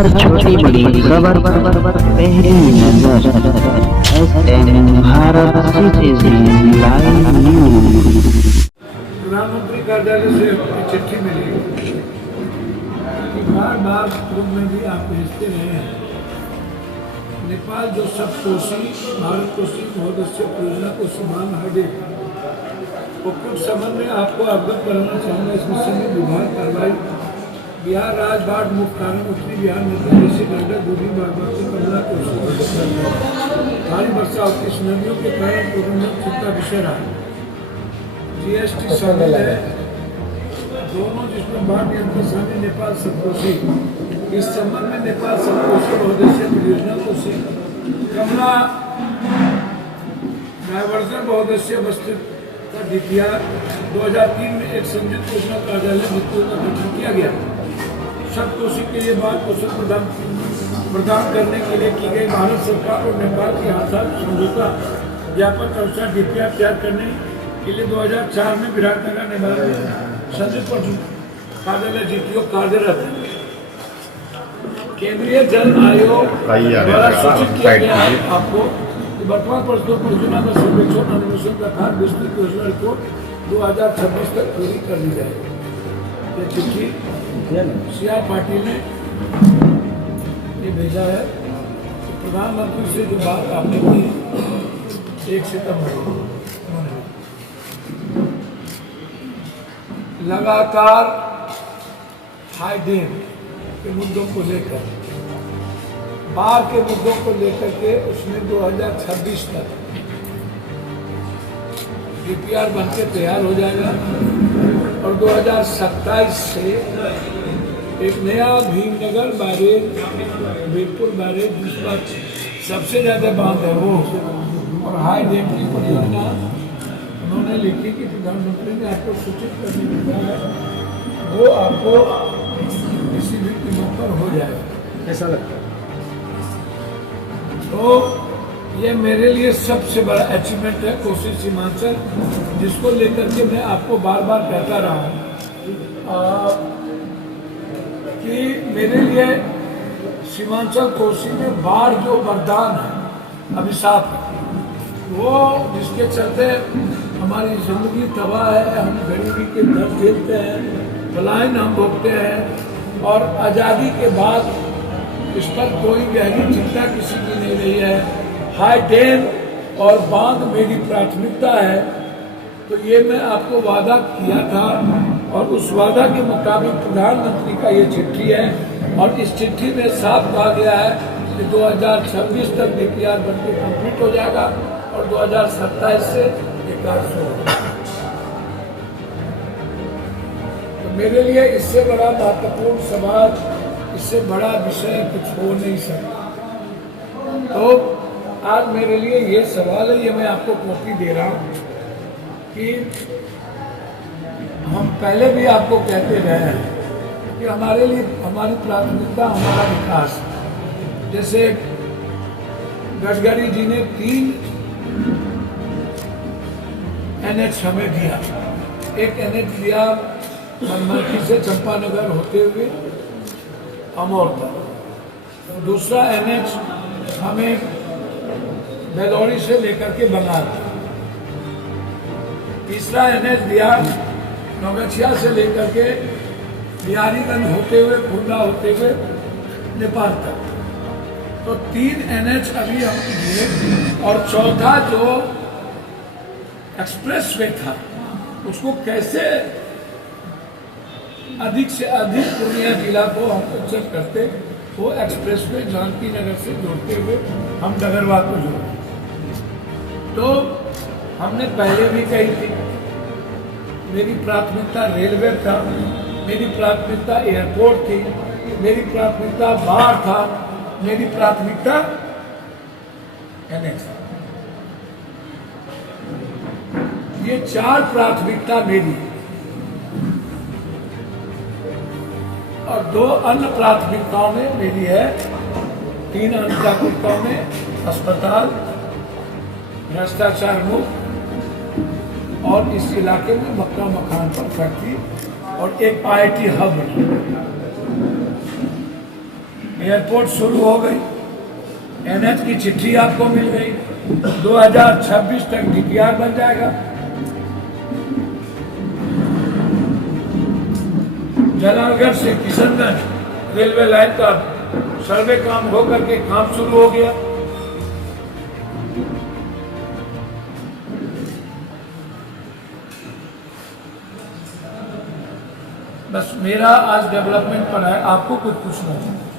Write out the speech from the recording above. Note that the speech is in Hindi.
हर छोटी बड़ी खबर पहली नजर SM Bharat citizen live news. प्रधानमंत्री कार्यालय से एक चिट्ठी मिली कि बार बार पूर्व में भी आप भेजते रहे हैं। नेपाल जो सबकोशी भारत कोशी बहुउद्देश्यीय परियोजना को संभाल हटे वो कुछ संबंध में आपको अवगत कराना चाहूँगा। इस विषय में विभाग कार्रवाई बिहार राज्य बाढ़ मुख्य कारण उत्तरी बिहार में जैसे गंडक बूढ़ी बागमती कमला कोसी भारी वर्षा और इस नदियों के कारण प्रबंधन चिंता विषय रहा। जीएसटी शामिल है दोनों, जिसमें बाढ़ नियंत्रण शामिल नेपाल सबकोशी। इस संबंध में नेपाल सबकोशी बहुउद्देश्यीय परियोजना को कमला डायवर्जन बहुउद्देश्यीय बस्ती का डीपीआर 2003 में एक संयुक्त योजना कार्यालय नीतियों का गठन किया गया। सबकोशी के लिए बाढ़ कौशल प्रदान करने के लिए की गई भारत सरकार और नेपाल के हाथ समझौता ज्ञापन के अनुसार डीपीआर तैयार करने के लिए 2004 में विराटनगर नेपाल में संयुक्त कार्यालय जीटीओ कार्यरत है। केंद्रीय जल आयोग द्वारा सूचित किया गया है आपको कि वर्तमान परियोजना का सर्वेक्षण अनुवेशन का कार्य विस्तृत योजना रिपोर्ट 2026 तक पूरी कर ली जाएगी। ये चिट्ठी सीआर पाटिल ने ये भेजा है कि प्रधानमंत्री से जो बात आपने की 1 सितंबर को लगातार हाई दिन के मुद्दों को लेकर बाढ़ के मुद्दों को लेकर के उसमें 2026 तक डीपीआर बनके तैयार हो जाएगा और 2027 से एक नया भीमनगर बैरेज वीरपुर बैरेज जिस पर सबसे ज्यादा बांध है वो और हाई डैम की परियोजना उन्होंने लिखी कि प्रधानमंत्री ने आपको सूचित करने को कहा है वो आपको किसी भी कीमत पर हो जाएगा। ऐसा लगता है तो ये मेरे लिए सबसे बड़ा अचीवमेंट है कोसी सीमांचल, जिसको लेकर के मैं आपको बार बार कहता रहा हूँ कि मेरे लिए सीमांचल कोसी में बाढ़ जो वरदान है, अभिशाप है, वो जिसके चलते हमारी जिंदगी तबाह है, हम गरीबी के दर्द झेलते हैं, पलायन हम भोगते हैं और आज़ादी के बाद इस पर कोई गहरी चिंता किसी की नहीं रही है। हाई डैम और बांध मेरी प्राथमिकता है। तो ये मैं आपको वादा किया था और उस वादा के मुताबिक प्रधानमंत्री का ये चिट्ठी है और इस चिट्ठी में साफ कहा गया है कि 2026 तक डीपीआर बनके कंप्लीट हो जाएगा और 2027 से ये कार्य शुरू होगा। तो मेरे लिए इससे बड़ा महत्वपूर्ण सवाल, इससे बड़ा विषय कुछ हो नहीं सकता। तो आज मेरे लिए ये सवाल है, ये मैं आपको कॉपी दे रहा हूँ कि हम पहले भी आपको कहते रहे हैं कि हमारे लिए हमारी प्राथमिकता हमारा विकास है। जैसे गडकरी जी ने 3 NH हमें दिया। एक NH दिया मनमर्खी से चंपानगर होते हुए अमौर तक, दूसरा NH हमें बेलौरी से लेकर के बंगाल, तीसरा NH दिया नौगछिया से लेकर के बिहारीगंज होते हुए खुर्दा होते हुए नेपाल तक। तो 3 NH अभी हम दिए और चौथा जो एक्सप्रेस वे था उसको कैसे अधिक से अधिक पूर्णिया जिला को हम कंसर्न करते, वो एक्सप्रेस वे जानकी नगर से जोड़ते हुए हम डगरवाल को जोड़ते। तो हमने पहले भी कही थी मेरी प्राथमिकता रेलवे था, मेरी प्राथमिकता एयरपोर्ट थी, मेरी प्राथमिकता बाढ़ था, मेरी प्राथमिकता NH। ये 4 प्राथमिकता मेरी और 2 अन्य प्राथमिकताओं में मेरी है। 3 अन्य प्राथमिकताओं में अस्पताल, भ्रष्टाचार मुक्त और इस इलाके में मक्का मकान पर फैक्ट्री और एक IIT हब बना। एयरपोर्ट शुरू हो गई, एनएच की चिट्ठी आपको मिल गई, 2026 तक डीपीआर बन जाएगा। जलालगढ़ से किशनगंज रेलवे लाइन का सर्वे काम होकर के काम शुरू हो गया। बस मेरा आज डेवलपमेंट पर है, आपको कुछ पूछना है?